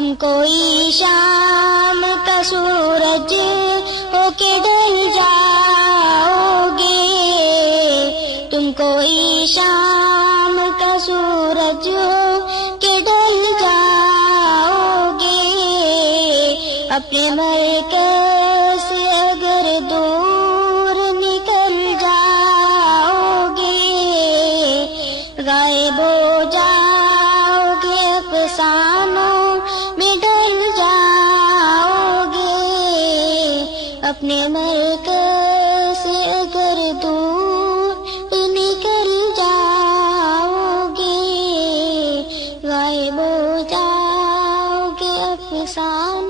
تم کوئی شام کا سورج ہو کے ڈھل جاؤ گے، تم کوئی شام کا سورج ہو کے ڈھل جاؤ گے، اپنے مرکز سے اگر دور نکل جاؤ گے، غائب ہو جاؤ گے، افسانوں میں ڈل جاؤ گے، اپنے مرکز سے اگر دور نکل جاؤ گے، غائب ہو جاؤ گے، افسانوں